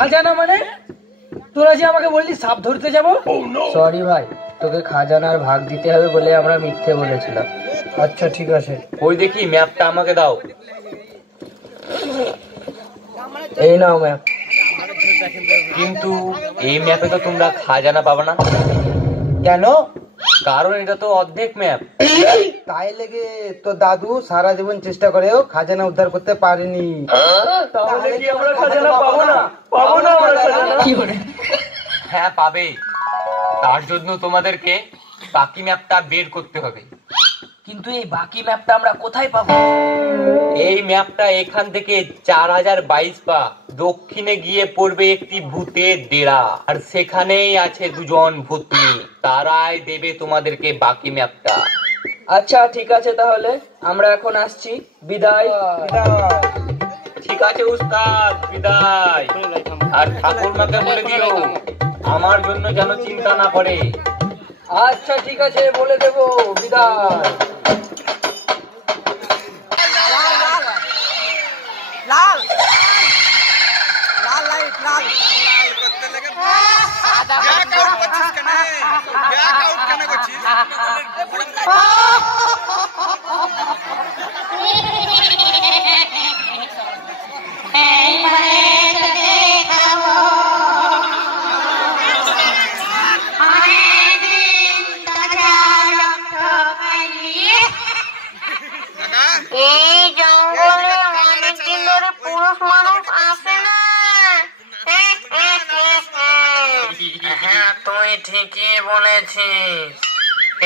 খাজানা মানে? তোরা যে আমাকে বললি সাপ ধরতে যাবো। সরি ভাই, তোকে খাজানার ভাগ দিতে হবে বলে আমরা মিথ্যে বলেছিলাম। আচ্ছা ঠিক আছে। ওই দেখি ম্যাপটা আমাকে দাও। এই নাও ম্যাপ। কিন্তু এই ম্যাপে তো তোমরা খাজানা পাবে না। কেন? কারণ এটা তো অর্ধেক ম্যাপ। তাই লেগে তো দাদু সারা জীবন চেষ্টা করেও খাজানা উদ্ধার করতে পারেনি। তাহলে কি আমরা খাজানা পাবো না? পাবো না আমরা খাজানা? হ্যাঁ পাবে, তার জন্য তোমাদেরকে বাকি ম্যাপটা বের করতে হবে। কিন্তু এই বাকি ম্যাপটা আমরা কোথায় পাবো? এই ম্যাপটা এখান থেকে 4022 পা দক্ষিণে গিয়ে পড়বে একটি ভূতের ডেরা, আর সেখানেই আছে দুজন ভূতনি, তারাই দেবে তোমাদেরকে বাকি ম্যাপটা। আচ্ছা ঠিক আছে, তাহলে আমরা এখন আসছি, বিদায়। ঠিক আছে উস্তাদ, বিদায়। আর ঠাকুরমাকে বলে দিও আমার জন্য যেন চিন্তা না করে। আচ্ছা ঠিক আছে, বলে দেবো, বিদায়। লাল লাল লাইট লাল করতে লাগে। ব্যাক আউট করছিস কেন? ব্যাক আউট কেন করছিস? এই জঙ্গলে অনেকদিন ধরে পুরুষ মানুষ আসে না। হ্যাঁ তুই ঠিকই বলেছিস,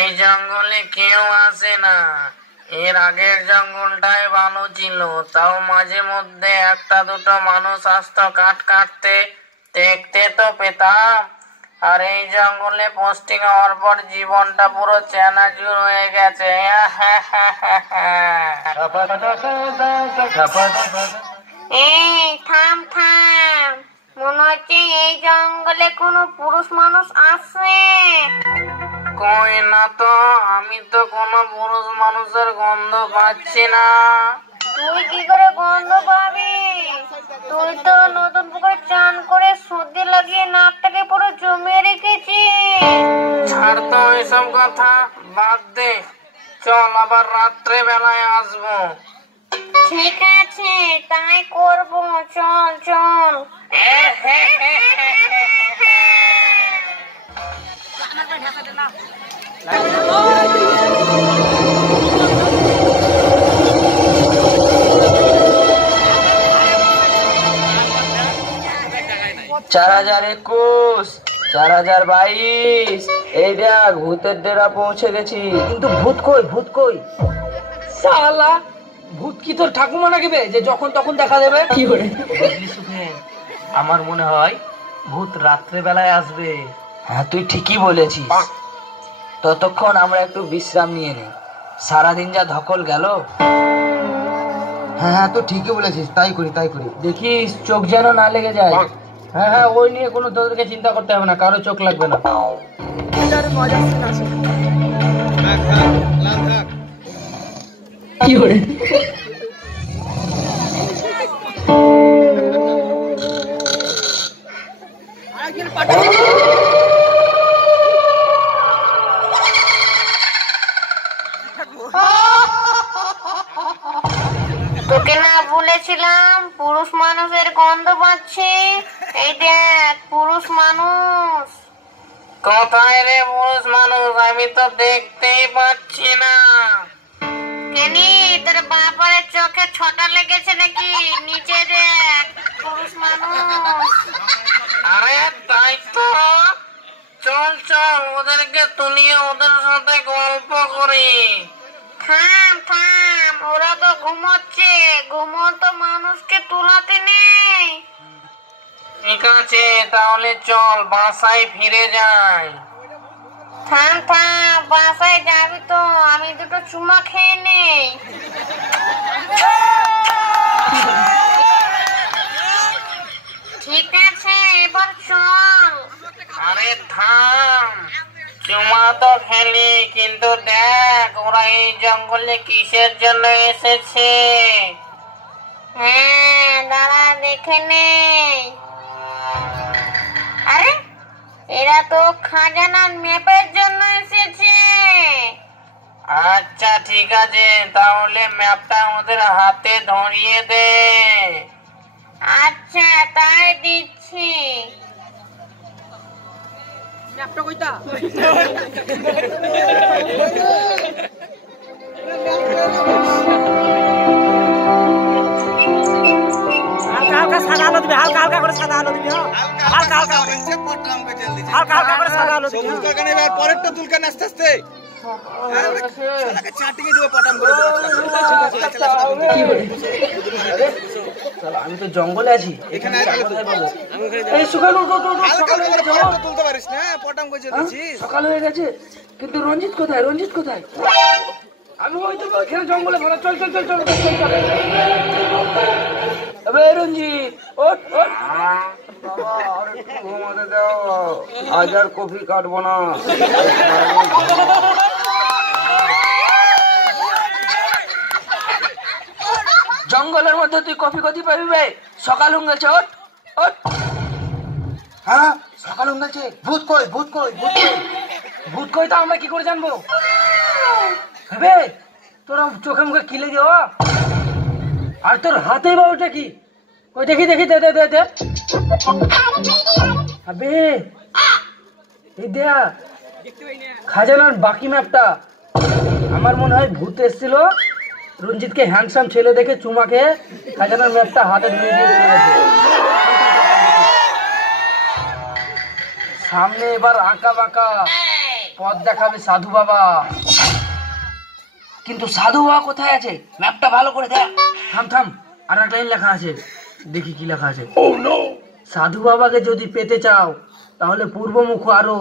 এই জঙ্গলে কেউ আসে না। এর আগের জঙ্গলটাই ভালো ছিল, তাও মাঝে মধ্যে একটা দুটো মানুষ আসতো কাঠ কাটতে, দেখতে তো পেতাম। আর এই জঙ্গলে পোস্টিং হওয়ার পর জীবনটা পুরো চেনাচুর হয়ে গেছে। এই থাম থাম, মনে হচ্ছে এই জঙ্গলে কোনো পুরুষ মানুষ আছে। কই না তো, আমি তো কোনো পুরুষ মানুষের গন্ধ পাচ্ছি না। তুই কি করে গন্ধ পাবি? তুই তো নতুন পুকুরে চান করে সর্দি লাগিয়ে নাকটাকে পুরো জমিয়ে রেখেছিস। ছাড় তো এসব কথা, বাদ দে, চল আবার রাত্রে বেলায় আসবো। ঠিক আছে, তাই করবো, চল চল। চার 4021, 4022, এই দেখ ভূতের ডেরা পৌঁছে গেছি। কিন্তু ভূত কই? ভূত কই? শালা, ভূত কি তোর ঠাকুমা নাকি বে যে যখন তখন দেখা দেবে? বুঝলি সুখে, আমার মনে হয় ভূত রাত্রে বেলায় আসবে। হ্যাঁ তুই ঠিকই বলেছিস, ততক্ষণ আমরা একটু বিশ্রাম নিয়ে নিই, সারাদিন যা ধকল গেল। হ্যাঁ হ্যাঁ, তো ঠিকই বলেছিস, তাই করি তাই করি। দেখিস চোখ যেন না লেগে যায়। হ্যাঁ হ্যাঁ, ওই নিয়ে কোনো তোদেরকে চিন্তা করতে হবে না, কারো চোখ লাগবে না। থাক থাক লাল থাক। তোকে না বলেছিলাম পুরুষ মানুষের গন্ধ পাচ্ছি? এই দেখ পুরুষ মানুষ। কোথায় রে পুরুষ মানুষ? আমি তো দেখতেই পাচ্ছি না। কেনি তোর বাপারের চোখে ছটা লেগেছে নাকি? নিচে দেখ পুরুষ মানুষ। আরে তাই তো, চল চল ওদেরকে তুলিয়ে ওদের সাথে গল্প করি। থাম থাম, ওরা তো ঘুমোচ্ছে, ঘুমোতো মানুষকে তুলাতে নেই। ঠিক আছে তাহলে চল বাসায় ফিরে যাই। থাম থাম, বাসায় যাবি তো? আমি দুটো চুমা খেয়ে নেই। ঠিক আছে এবার চল। আরে থাম, চুমা তো খেলি, কিন্তু দেখ ওরা এই জঙ্গলে কিসের জন্য এসেছে। হ্যাঁ দাঁড়া দেখে নেই। তো খাজানার ম্যাপের জন্য এসেছে। আচ্ছা ঠিক আছে, তাহলে ম্যাপটা ওদের হাতে ধরিয়ে দে। আচ্ছা তাই দিচ্ছি। হালকা হালকা সাদা আলো দিবি, হালকা হালকা করে সাদা আলো দিবি, হালকা হালকা করে, বলছে পটামকে জলদি হালকা হালকা করে সাদা আলো দিবি। সবুজ কাকানে এবার পরেরটা তুলকান আস্তে আস্তে শালাকে চাটিয়ে দিব পটাম করে আমি তো জঙ্গলে আছি, এখানে আয় কোথায় পাবো? এই সকাল হালকা করে পটামটা তুলতে পারিস না, পটাম করে দিছিস। সকাল হয়ে গেছে, কিন্তু রঞ্জিত কোথায়? রঞ্জিত কোথায়? আমি ওই তো এখানে জঙ্গলে ভরা। চল চল চল চল চল চল। এবে রঞ্জিত, ওঠ ওঠ। বাবা আর একটু ঘুমাতে দাও, আজ আর কফি কাটবো না। জঙ্গলের মধ্যে তুই কফি কতি পাবি ভাই? সকাল হয়ে গেছে, ওঠ ওঠ। হ্যাঁ সকাল হয়ে গেছে। ভূত কই? ভূত কই? ভূত কই? ভূত কই তো আমরা কি করে জানবো? হবে তোরা চোখে মুখে কিলে দেওয়া, আর তোর হাতে বা ওটা কি? ওই দেখি দেখি, দে দে দে দে। আবে এই দেয়া খাজানার বাকি ম্যাপটা। আমার মনে হয় ভূত এসেছিল, রঞ্জিতকে হ্যান্ডসাম ছেলে দেখে চুমাকে খাজানার ম্যাপটা হাতে ধরে দিয়ে চলে গেছে। সামনে এবার আঁকা বাঁকা পথ দেখাবে সাধু বাবা। কিন্তু সাধু বাবা কোথায় আছে? ম্যাপটা ভালো করে দেখ। থাম থাম, আর একটা লাইন লেখা আছে, দেখি কি লেখা আছে। সাধু বাবাকে যদি পেতে চাও তাহলে পূর্বমুখ আরো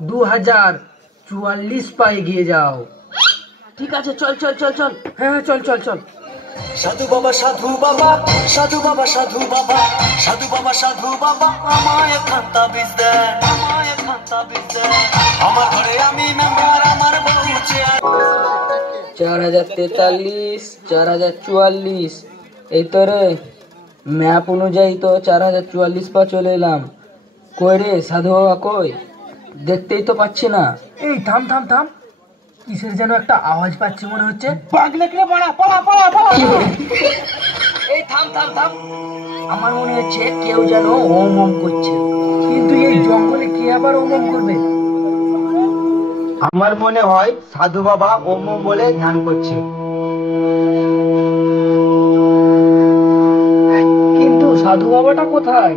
2044 পা এগিয়ে যাও। ঠিক আছে, চল চল চল চল। হ্যাঁ চল চল চল। সাধু বাবা সাধু বাবা, সাধু বাবা সাধু বাবা, সাধু বাবা সাধু বাবা, আমায় খান্তা বীজ দেয়, আমায় খান্তা বীজ দেয়। আমার ঘরে আমি মেম্বার, আমার বউ চেয়ার। 4043, 4044, এই তো রে ম্যাপ অনুযায়ী তো 4044 পা চলে এলাম। কই রে সাধু বাবা কই? দেখতেই তো পাচ্ছি না। এই থাম থাম থাম, কিসের যেন একটা আওয়াজ পাচ্ছি মনে হচ্ছে। এই থাম থাম থাম, আমার মনে হচ্ছে কেউ যেন ওম ওম করছে। কিন্তু এই জঙ্গলে কে আবার ওম ওম করবে? আমার মনে হয় সাধু বাবা ওম ওম বলে ধ্যান করছে। কিন্তু সাধু বাবাটা কোথায়?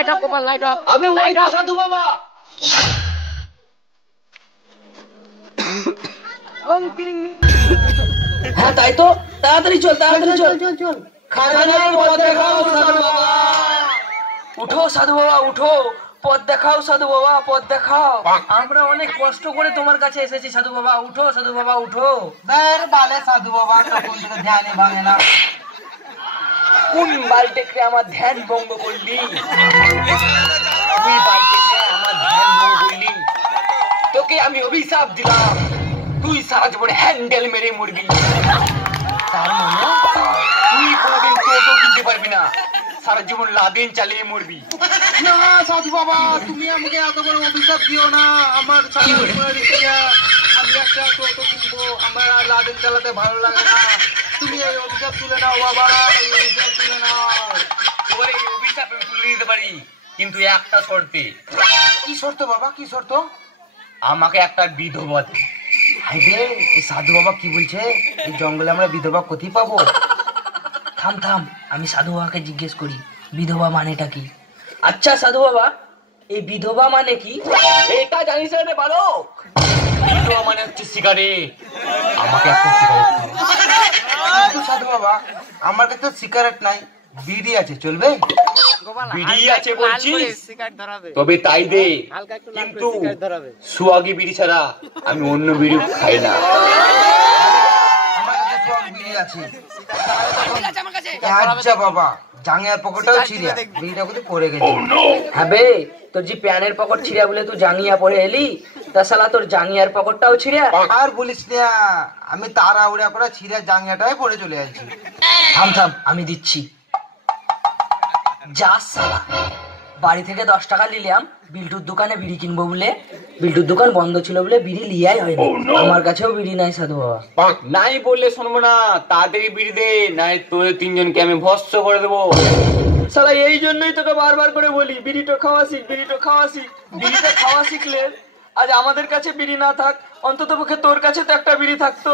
Light off Gopal, light off. আমি ওই তো সাধু বাবা। হ্যাঁ তাই তো, তাড়াতাড়ি চল, তাড়াতাড়ি চল চল চল। খাজানার পথ দেখাও সাধু বাবা। উঠো সাধু বাবা উঠো, পথ দেখাও সাধু বাবা, পথ দেখাও। আমরা অনেক কষ্ট করে তোমার কাছে এসেছি সাধু বাবা, উঠো সাধু বাবা উঠো। বের বালে সাধু বাবা, তখন থেকে ধ্যানে ভাঙে না। কোন বালটেকে আমার ধ্যান ভঙ্গ করলি? তুই বালটেকে আমার ধ্যান ভঙ্গ করলি, তোকে আমি অভিশাপ দিলাম, তুই সারা জীবন হ্যান্ডেল মেরে মরবি। তার মানে তুই কোনোদিন টোটো কিনতে পারবি না, সারা জীবন লাদেন চালিয়ে মরবি। না সাধু বাবা, তুমি আমাকে এত বড় অভিশাপ দিও না। আমার সারা জীবনের ইচ্ছা আমি একটা টোটো কিনবো, আমার আর লাদেন চালাতে ভালো লাগে না। তুমি এই অভিশাপ তুলে নাও বাবা, এই অভিশাপ তুলে নাও। তোর এই অভিশাপ আমি তুলে দিতে পারি, কিন্তু একটা শর্তে। কি শর্ত বাবা, কি শর্ত? আমাকে একটা বিধবা দে। হাইবে, এই সাধু বাবা কি বলছে? এই জঙ্গলে আমরা বিধবা কোথায় পাবো? থাম থাম, আমি সাধু বাবাকে জিজ্ঞেস করি বিধবা মানেটা কি। আচ্ছা সাধু বাবা, এই বিধবা মানে কি? এটা জানিস রে বালক? বিধবা মানে হচ্ছে সিগারেট। আমাকে একটা সিগারেট দাও। কিন্তু সাধু বাবা, আমার কাছে তো সিগারেট নাই, বিড়ি আছে, চলবে? বিড়ি আছে বলছিস? তবে তাই দে, কিন্তু সুয়াগি বিড়ি ছাড়া আমি অন্য বিড়ি খাই না। আমার কাছে সব বিড়ি আছে। আচ্ছা বাবা, জাঙ্গিয়ার পকেটটাও ছিঁড়া, বিড়িটা কোথায় পড়ে গেছে। হ্যাঁ বে, তোর যে প্যানের পকেট ছিঁড়া বলে তুই জাঙ্গিয়া পরে এলি, তা শালা তোর জাঙ্গিয়ার পকেটটাও ছিঁড়া? আর বলিস না, আমি তাড়াহুড়া করে ছিঁড়া জাঙ্গিয়াটাই পরে চলে যাচ্ছি। থাম থাম, আমি দিচ্ছি। যা শালা, বাড়ি থেকে 10 টাকা নিলাম বিল্টুর দোকানে বিড়ি কিনবো বলে, বিল্টুর দোকান বন্ধ ছিল বলে বিড়ি লিয়াই হয়নি। আমার কাছেও বিড়ি নাই সাধু বাবা। নাই বললে শুনবো না, তাড়াতাড়ি বিড়ি দে, নাই তোদের তিনজনকে আমি ভস্ম করে দেবো। শালা এই জন্যই তোকে বারবার করে বলি বিড়িটা খাওয়া শিখ, বিড়িটা খাওয়া শিখ। বিড়িটা খাওয়া শিখলে আজ আমাদের কাছে বিড়ি না থাক, অন্তত পক্ষে তোর কাছে তো একটা বিড়ি থাকতো,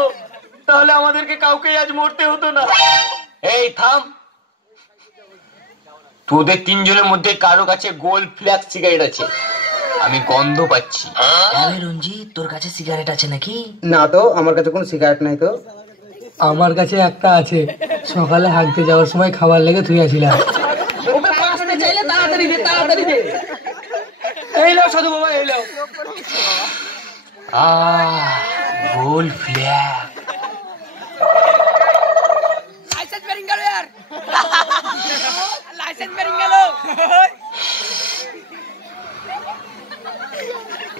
তাহলে আমাদেরকে কাউকে আজ মরতে হতো না। এই থাম, তোদের তিনজনের মধ্যে কারো কাছে গোল্ড ফ্ল্যাগ সিগারেট আছে? আমি গন্ধ পাচ্ছি। রঞ্জিত, তোর কাছে সিগারেট আছে নাকি? না তো, আমার কাছে কোনো সিগারেট নাই তো। আমার কাছে একটা আছে, সকালে হাঁটতে যাওয়ার সময় খাবার লেগে থুইয়াছিলাম। চাইলে তাড়াতাড়ি দে, তাড়াতাড়ি দে। এই লাও সাধু বাবা, এই লাও। Gold flag.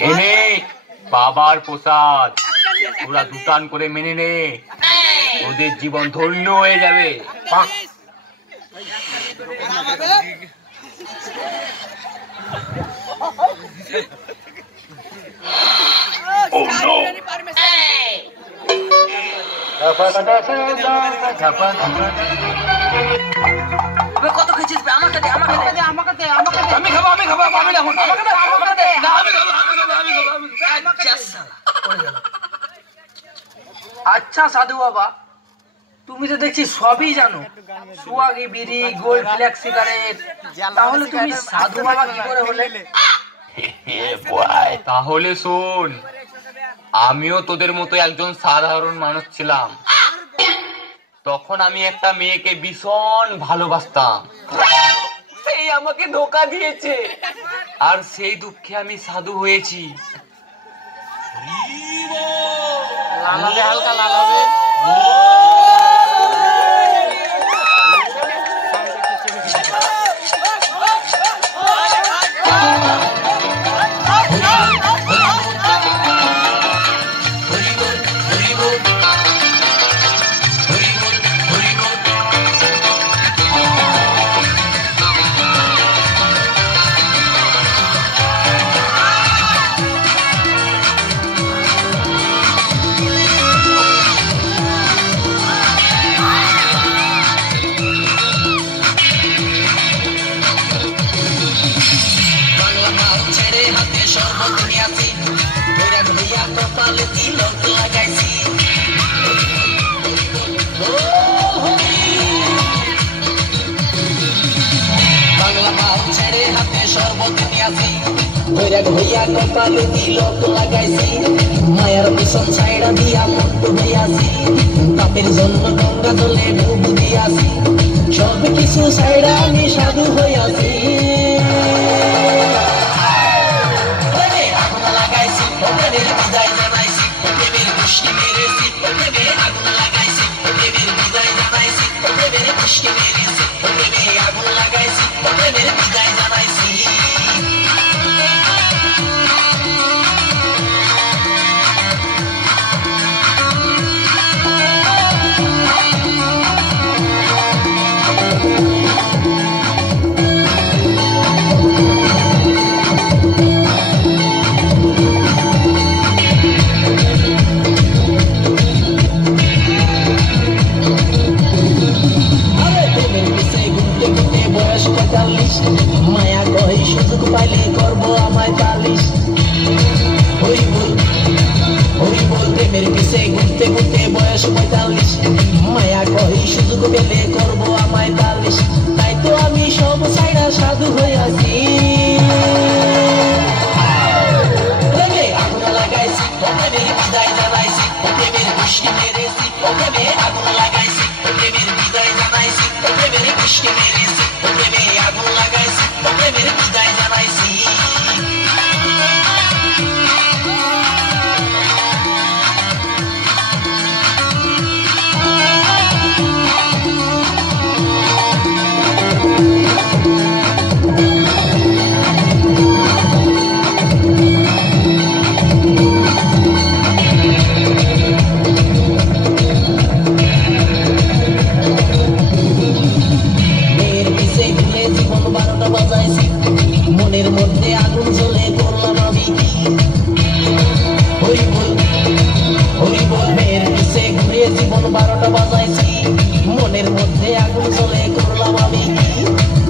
এনে বাবার প্রসাদ, তোরা দুটান করে মেনে নে, ওদের জীবন ধন্য হয়ে যাবে। কত খেয়েছিস? আমাকে দে, আমাকে দে, আমাকে দে, আমাকে দে। আমি খাবো, আমি খাবো, আমি না, আমাকে দে, আমাকে দে। না, আমি খাবো, আমি খাবো, আমি খাবো, আমি খাবো। আচ্ছা শালা, পড়ে গেল। আচ্ছা সাধু বাবা, তুমি তো দেখছি সবই জানো, সুয়াগি বিড়ি, গোল্ড ফ্ল্যাগ সিগারেট, তাহলে তুমি সাধু বাবা কি করে হলে? তাহলে শোন, আমিও তোদের মতো একজন সাধারণ মানুষ ছিলাম। তখন আমি একটা মেয়েকে ভীষণ ভালোবাসতাম, সেই আমাকে ধোকা দিয়েছে, আর সেই দুঃখে আমি সাধু হয়েছি। হালকা লাল হবে। বাংলা মাল ছেড়ে হাতে বৈরাগ হইয়া কপালে তিলক লাগাইছি মায়ার পিছন ছাইড়া দিয়া মন্টু হইয়াছি পাপের জন্য গঙ্গা জলে ডুব দিয়াছি সব কিছু ছাইড়া আমি সাধু হইয়াছি আগুন লাগাইছি প্রেমের বিদায় জানাইছি প্রেমের পুষ্টি মেরেছি প্রেমে আগুন লাগাইছি প্রেমের বিদায় জানাইছি প্রেমের পুষ্টি মেরেছি প্রেমে আগুন লাগাইছি প্রেমের বিদায় জানাইছি মায়া কই সুযোগ পাইলে করবো আমায় পালিশ হই বল প্রেমের পিছে ঘুরতে ঘুরতে বয়স 45 মায়া কই সুযোগ পেলে করবো আমায় পালিশ তাই তো আমি সব ছাইড়া সাধু হইয়াছি প্রেমে আগুন লাগাইছি প্রেমের বিদায় জানাইছি প্রেমের পুষ্টি মেরেছি প্রেমে আগুন লাগাইছি প্রেমের বিদায় জানাইছি প্রেমের পুষ্টি মেরেছি প্রেমে আগুন লাগাইছি প্রেমের বিদায় জানাইছি মনের মধ্যে আগুন জ্বলে করলাম আমি কি হরি বল মেয়ের পিছে ঘুরে জীবন 12টা বাজাইছি মনের মধ্যে আগুন জ্বলে করলাম আমি কি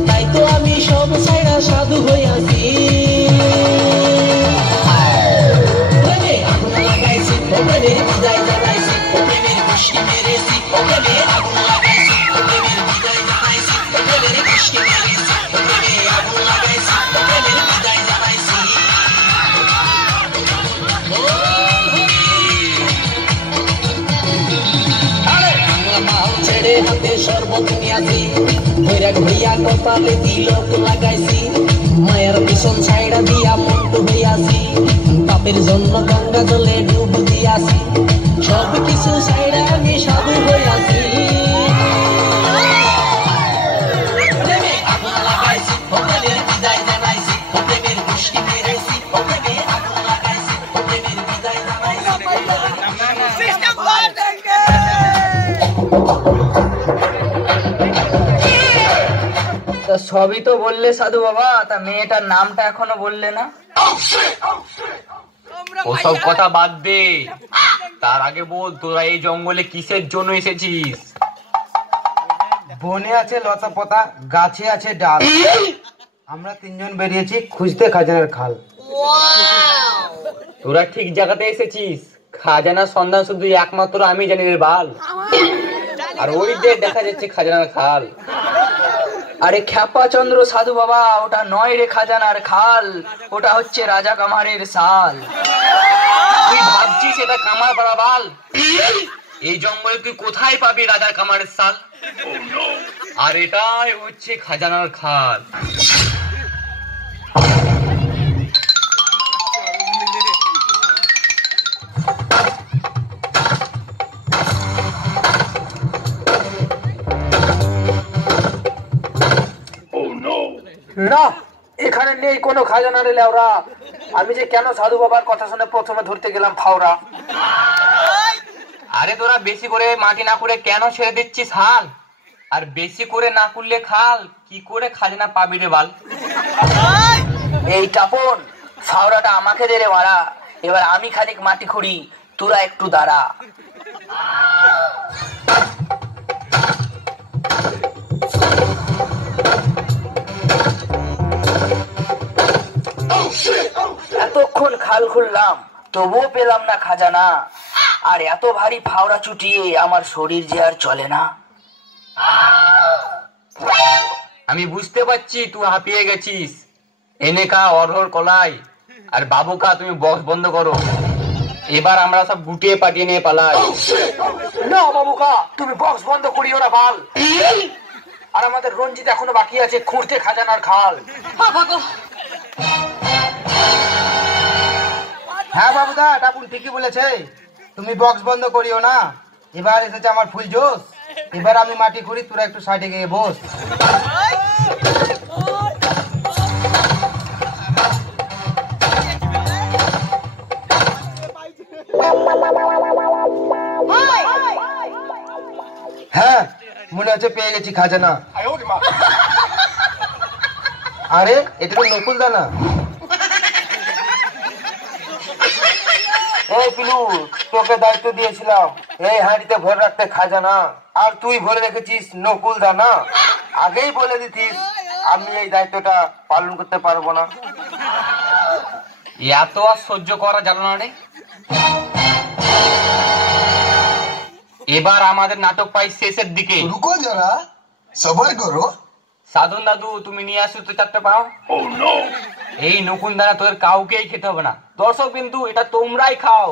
তাই তো আমি সব ছাইড়া সাধু হইয়াছি আগুন লাগাইছি প্রেমের বিদায় জানাইছি প্রেমের পুষ্টি মেরেছি প্রেমে আগুন লাগাইছি প্রেমের বিদায় জানাইছি প্রেমের পুষ্টি মেরেছি প্রেমে আগুন লাগাইছি প্রেমের বিদায় জানাইছি মাল ছেড়ে হাতে শরবত নিয়াছি বৈরাগ হইয়া কপালে তিলক লাগাইছি মায়ার পিছন ছাইড়া দিয়া মন্টু হইয়াছি পাপের জন্য গঙ্গা জলে ডুব দিয়াছি সব কিছু ছাইড়া আমি সাধু হইয়াছি প্রেমে আগুন লাগাইছি প্রেমের বিদায় জানাইছি প্রেমের পুষ্টি মেরেছি প্রেমে আগুন লাগাইছি প্রেমের বিদায় জানাইছি তা সবই তো বললে সাধু বাবা, তা মেয়েটার নামটা এখনো বললে না? ওসব কথা বাদ দে, তার আগে বল তোরা এই জঙ্গলে কিসের জন্য এসেছিস? বনে আছে লতা পাতা, গাছে আছে ডাল, আমরা তিনজন বেরিয়েছি খুঁজতে খাজানার খাল। তোরা ঠিক জায়গাতে এসেছিস, খাজানার সন্ধান শুধু একমাত্র আমি জানি রে বাল। আর ওই যে দেখা যাচ্ছে খাজানার খাল। আরে খ্যাপা চন্দ্র সাধু বাবা, ওটা নয় রে খাজানার খাল, ওটা হচ্ছে রাজা কামারের সাল। তুই ভাবছিস এটা কামার পাড়া বাল? এই জঙ্গলে তুই কোথায় পাবি রাজা কামারের সাল? আর এটাই হচ্ছে খাজানার খাল। না, এখানে নেই কোনো খাজানা রে লেওরা। আমি যে কেন সাধু বাবার কথা শুনে প্রথমে ধরতে গেলাম ফাওরা। আরে তোরা বেশি করে মাটি না করে কেন ছেড়ে দিচ্ছিস হাল? আর বেশি করে না করলে খাল কি করে খাজানা পাবি রে বাল? এই টাপন, ফাওরাটা আমাকে দে রে মারা। এবার আমি খানিক মাটি খুঁড়ি, তোরা একটু দাঁড়া। এতক্ষণ খাল খুললাম, তবুও পেলাম না খাজানা। আর এত ভারী ফাওড়া চুটিয়ে আমার শরীর যে আর চলে না। আমি বুঝতে পারছি তুই হাঁপিয়ে গেছিস। এনে কা অরহর কলাই, আর বাবুকা তুমি বক্স বন্ধ করো, এবার আমরা সব গুটিয়ে পাঠিয়ে নিয়ে পালাই। না বাবুকা, তুমি বক্স বন্ধ করিও না বাল। আর আমাদের রঞ্জিত এখনো বাকি আছে খুঁড়তে খাজানার খাল। হ্যাঁ বাবুদা, টাপুন ঠিকই বলেছে, তুমি বক্স বন্ধ করিও না। এবার এসেছে আমার ফুল জোশ, এবার আমি মাটি খুঁড়ি, তোরা একটু সাইডে গিয়ে বস। হ্যাঁ মনে হচ্ছে পেয়ে গেছি খাজানা। আরে এটা তো নকুল দানা। এই পিলু, তোকে দায়িত্ব দিয়েছিলাম এই হাঁড়িতে ভরে রাখতে খাজানা, আর তুই ভরে রেখেছিস নকুল দানা। আগেই বলে দিতিস আমি এই দায়িত্বটা পালন করতে পারবো না। এত আর সহ্য করা গেল না রে। এবার আমাদের নাটক পাই শেষের দিকে। রুকো যারা, সবাই করো। সাধন দাদু তুমি নিয়ে আসো তো 4টা পাও। এই নকুল দানা তোদের কাউকেই খেতে হবে না, দর্শক কিন্তু এটা তোমরাই খাও।